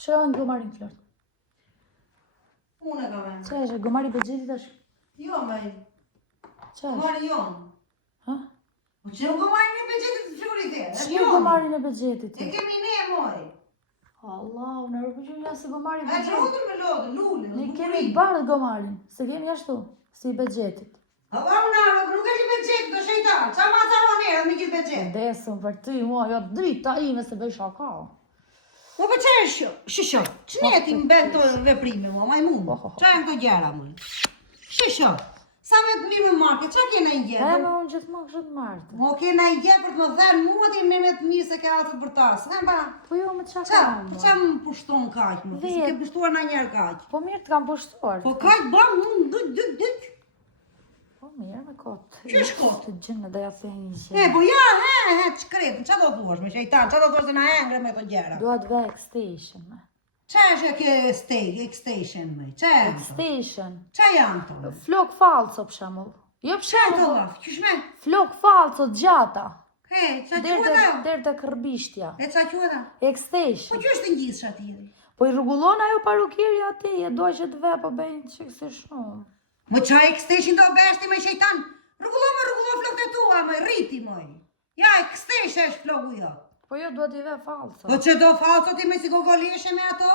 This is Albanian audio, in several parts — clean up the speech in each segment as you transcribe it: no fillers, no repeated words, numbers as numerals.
Shërën gomarin flört. Unë e ka me. Qa eshe, gomari bëgjetit është? Jo, me. Qa eshe? Gomari jonë. Ha? Po që gomarin e bëgjetit të fluoritet. Që gomarin e bëgjetit E ti? kemi ne, moj. Allah, unë rëpëgjën ja se gomari E që bëgjetit. utër me lodë, lullë, Ne kemi bardh gomarin, se kemi ashtu, si bëgjetit. Allah unë arë, nuk e që bëgjetit, do shejtan. Qa ma të ronerë, mi gjithë bëgjetit. Desëm për ty, mua, jo drita ime se bëj shaka. Po për që e shisho? Që ne ti më bënë të veprime, mua, majmun? Qa e në të gjera, moj? Shisho? Sa me të mirë me marke, qa kena i E gjerë? me unë gjithmonë kështë të martë. Mo kena i gjerë për të më dhenë mua ti me të mirë se ke atët për tasë. E ba, Po jo me qa qa? kam. Po qa më pushton kaq, më? Si ke pushtuar na njerë kaq? Po mirë të kam pushtuar. Po kaq bam, unë dyk. Po mirë me kotë. Qysh kotë? Të gjënë dhe ja se një E, gjë. po ja, që kretën, qa do thuash me shejtan, qa do thuash se na engre me të gjera? Duat ve X-Station me. Qa është ke X-Station me? Qa janë to? X-Station. Qa janë to? Flok falco për shemull. Jo për Qa janë to shemull. laf? Qysh me? Flok falco gjata. He, qa quata jo? Dërë të kërbishtja. E qa quata? X-Station. Po qysh të njithë atiri? Po i rrugullon ajo parukiri ati, e doj që të ve po bëjnë që kësi shumë. Më qa X-Station do beshti me shejtan? Rrugullo flok të tua, me rriti moj. Ja, X-Station është floku jo. Po jo duhet i ve falco. Po që do falso ti me si gogoleshe me ato?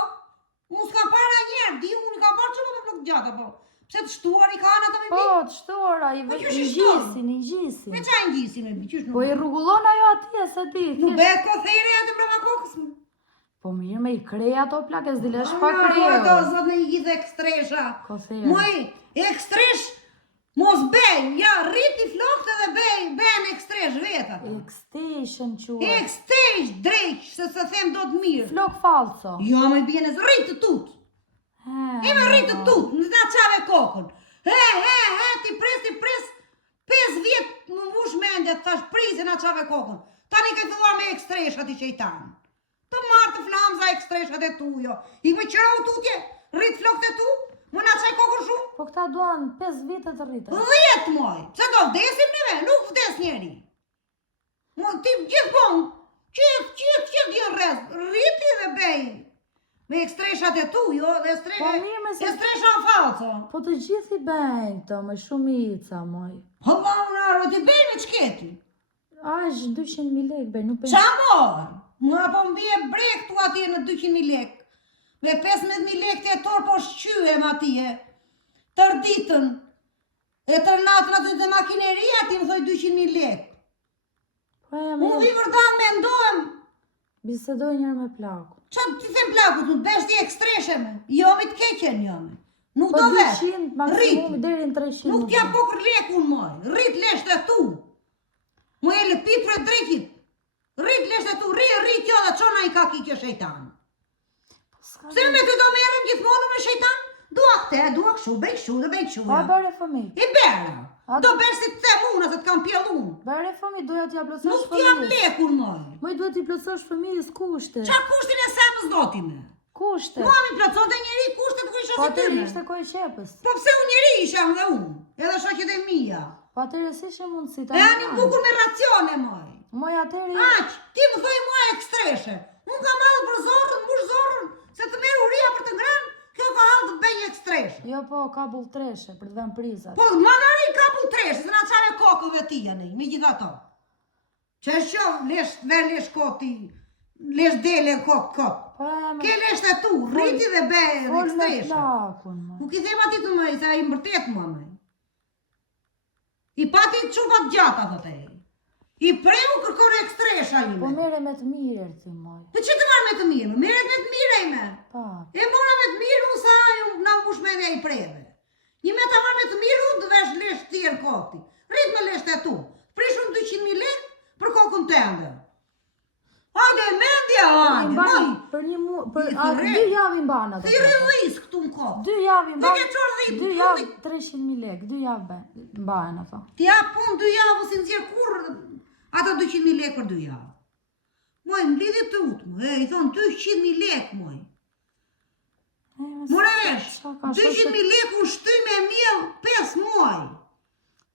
Unë s'ka para njerë, di unë ka parë që më flok gjata, po. Pse të shtuar i kanë ato me Po, bi? të shtuara, i Po, ve qysh i i shtuar? gjisin. Me qa në gjisin me bi, qysh Po nuk? i rrugullon ajo ati e se ti. Nuk thjesht- bet ko thejre atë mbrava kokës më? Po mirë me i kreja ato plake, s'dile shpa Ato krejo. zot me i gjithë ekstresha. Ko thejre. Moj, ekstresh, mos bej, ja, rriti flokët edhe bejnë ekstresh vetat. X-Station quhet. Ekstresh drejq, se se them do të mirë. Flok falco. Jo, me bjene zë rritë të tut. E me rritë të tut, në nga qave kokën. Ti pres, 5 vjetë më mush mendje, thash prizë nga qave kokën. Tani ka filluar me ekstresh ati qejtan. Të marë të flamza ekstreshat e tu, jo. I me qëra u tutje, rritë flokët e tu, më nga qaj kokën shumë. Po këta duan 5 vite të rritë. 10 moj, se do vdesim neve, nuk vdes njeri. Ti gjithmonë, qëtë gjën rrez, rriti dhe bej. Me ekstreshat e tu, jo, dhe Po mirë me se... ekstresha falco. Po të gjithi bëjnë këto, me shumica, moj. Allah, unë ti bej me qketi. A, është 200.000 lek, bëj, nuk Qa bëjnë. morë? Më apo mbije brek tu atje në 200.000 lek. Me 15.000 lek të torë po shqyem atje. Tër ditën. E tër natën aty të makineria ti më thoj 200.000 lek. Po e me... Unë vi vërdan me ndohem. Bisedoj njërë me plaku. Qa ti them plakut, nuk besh ti ekstreshe me. Jo me të keqen jo me. Nuk Po do vesh. 200, maksimum, deri në 300. Nuk t'ja pokër lekun moj. Rrit lesht e tu. Mu e le pitre drejkit. Rrit lesht e tu, rrit jo dhe qona i ka ki kjo shejtan. Pse me të do merem gjithmonu me shejtan? Dua këte, dua këshu, bej këshu dhe bej këshu. Pa bërë fëmi. I bera. Do bërë si të them unë, se të kam pjellun. Bërë fëmi, doja t'ja plësosh Nuk t'jam fëmijës. lekun moj. Moj duhet t'i plësosh fëmijës kushte. Qa kushtin e semës do ti me? Kushte. Mua mi plëcon të njeri kushtet ku isha Po si ty atëri me. ishte koj qepës. Po pse unë njeri isha dhe unë, edhe shaqet e mija. Po atëri si shë mundësi ta E ani bukur me racione, moj. Moj atëri... Aq, ti më thoj mua ekstreshe. Unë ka malë për zorën, mush zorën, se të merë uria për të ngranë, kjo ka halë të bëj ekstreshe. Jo po, ka bulltreshe për të vend prizat. Po, magari ka putreshe, se na qave kokëve ti janë, me gjitha to. Që është që ver lesh koti, lesh dele kokë. Po e me... Ke lesh të tu, rriti dhe bëj Fol me ekstreshe. plakun, ma. Nuk i them ati të mëj, se a i mbërtet mua mëj. I pati të qupat gjata, thot e. I preu kërkon ekstresha Po ime. mere me të mirë ti, moj. Po që të marrë me të mirë? Meret me të mirë e me. Pa. E mora me të mirë, unë sa na mbush me dhe i preve. Një me të marrë me të mirë, unë të vesh lesh të tjerë koti. Rrit me lesh të tu. Prishun 200.000 lek për kokën të ndë. Hajde, mendja, hajde, moj. Për një mu... Për... I A, thërre- 2 javë i mbana të Thirë plaka. luis këtu në kokë. 2 javë i Ti mbana. ke qërë dhitë. 2 javë 300.000 lek, 2 javë mbana ato. Ti ja pun 2 javë si nëzirë kur ata 200.000 lek për 2 javë. Moj, më lidhë të utë, moj. I thonë 200.000 lek, moj. More vesh, 200.000 lek unë shty me mjell 5 muaj.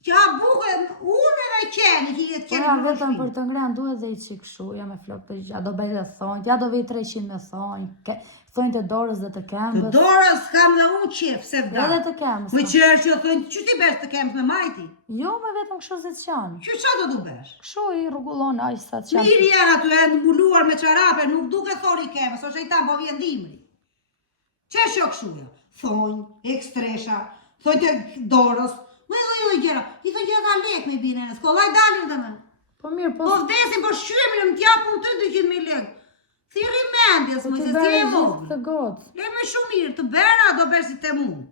Që ha buke, unë edhe qeni, që jetë Po qeni ja për vetëm shpinë. për të ngrenë duhet dhe i qikë shu, ja me flok të gjatë, do bëj dhe thonjt, ja do vej 300 me thonjt, thonjt e dorës dhe të Të kembës. dorës kam dhe unë qef, se vda. Edhe të kembës. Më qërë që thënë, që ti besh të kembës me majti? Jo, me vetëm kështu si të qanë. Që qa do du besh? Kështu i rrugullon aq sa të qanë. Mirë janë aty e mbuluar me qarape, nuk duke thori kembës, o shejtan po vjen dimri. Që shok shuja? Thonjë, ekstresha, thonjë të dorës, më dhe gjera. I thonjë gjera lek me bine në skollë, laj dalin dhe me. Po mirë, po... Po vdesin, po shqyemi në t'japun të 200.000 lekë. Thiri mendjes, Po më të se si bërë e gjithë mogë. të gotë. Le me shumë mirë, të bera do bërë si të mund.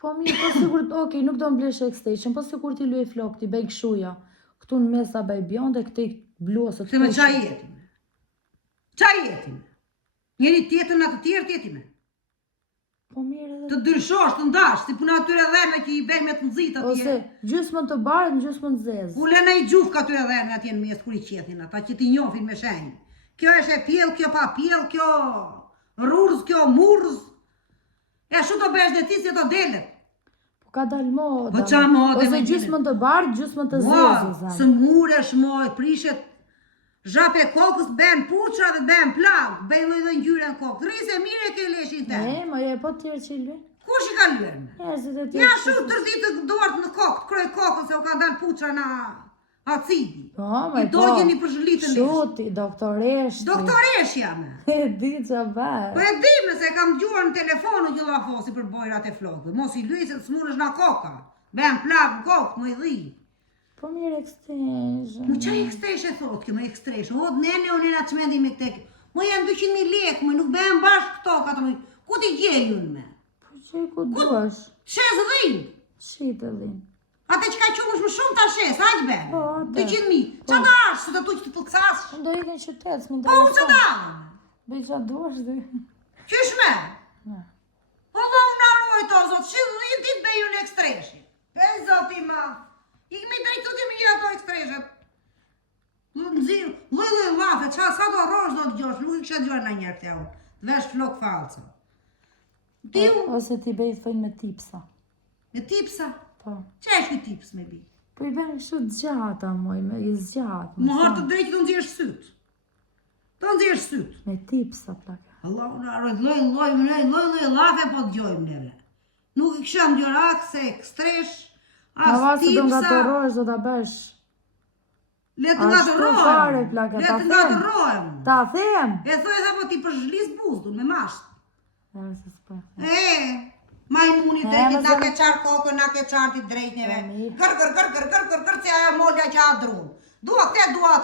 Po mirë, po sigur, okej, nuk do mblesh extension, po sigur ti luaj flok, ti bëj kshuja. Këtu në mesa bëj bjonde, këte i bluasët. Se me qa jetim. Qa jetim. Njeri tjetër në të tjerë tjetime. Po mirë edhe... Të dërshosh, të ndash, si puna atyre dheme që i bej me të nëzit atje. Ose gjysmën të barë, në gjysmën të zezë. Ule në i gjuf ka atyre dheme atje në mes kur i qetin, ata që ti njofin me shenjë. Kjo është e pjell, kjo pa pjell, kjo rurz, kjo murz. E shu të besh dhe ti si të delet. Po ka dal moda. Po qa moda me Ose gjine? gjysmën të barë, gjysmën të Ua, zezë, së muresh moj, prishet zhape kokës, ben puqra dhe ben plak, ben dhe njyre në kokë. Rrise mire ke leshin të. E, më e po tjerë që i luaj. Kush i ka lërën? Njerëzit e tjerë. Ja shu tërzi të duart në kokë, të kroj kokën se u ka dalë puqra në acidi. Po, më I dojgjeni për zhllitën lesh. Shuti, doktoreshti. Doktoresh jam e. E di që bërë. Po e di me se kam gjuar në telefonu që la fosi për bojrat e flokë. Mos i luaj se të smunesh nga koka. Ben plak në kokë, më i dhi. Po mirë extension. Më qaj ekstreshe thot kjo, më ekstreshe. O, nene, o nena të shmendi me këtek. Më janë 200.000 lekë, më nuk bëhen bashkë këto, kato më. Ku ti gjejun me? Po që i ku duash? Shes dhinë. Shite dhin. Ate që ka qumë më shumë ta shes, aq ben? Po, atë. 200.000. Po. Qa da ashtë, së të tu që të pëlcash? Unë do ikën qytet, s'më Po, unë që da? Bëj që duash dhe. Qysh me? Ne. Po, dhe unë arroj to, zot, që dhinë dit be ju në ekstreshi. E, zoti ma. I këmi drejtu të një ato ekstreshet. Lëllë lafe, qa sa do rosh do të gjosh, nuk i kështë gjojnë në njerë të unë. Vesh flok falca. Ti u, Ose ti bëj thënë me tipsa. me tipsa. Po. Qa është këj tips me bi? Po i bëjnë kështu gjata, moj, me i zgjatë. Më harë të drejtë të nëzirë sytë. Të nëzirë sytë. Me tipsa, plaka. Allah, unë arrojt loj lafe po të gjojmë neve. Nuk i kësha më gjorak se ekstresh, Në as vasë do nga të tipsa. rojsh, do të bësh. Le të Ashtu fare, ngatërohem. plaka, Le ta të them. ngatërohem. Ta them! E thoj edhe po ti për zhlis buzdun me mashtë. E, se s'po. Majmunit E, drejtit, më na zë- ke qarë kokën, na ke qarë ti drejt njeve. Po, mirë. Gër, se ajo molja që a drunë. Dua këte, dua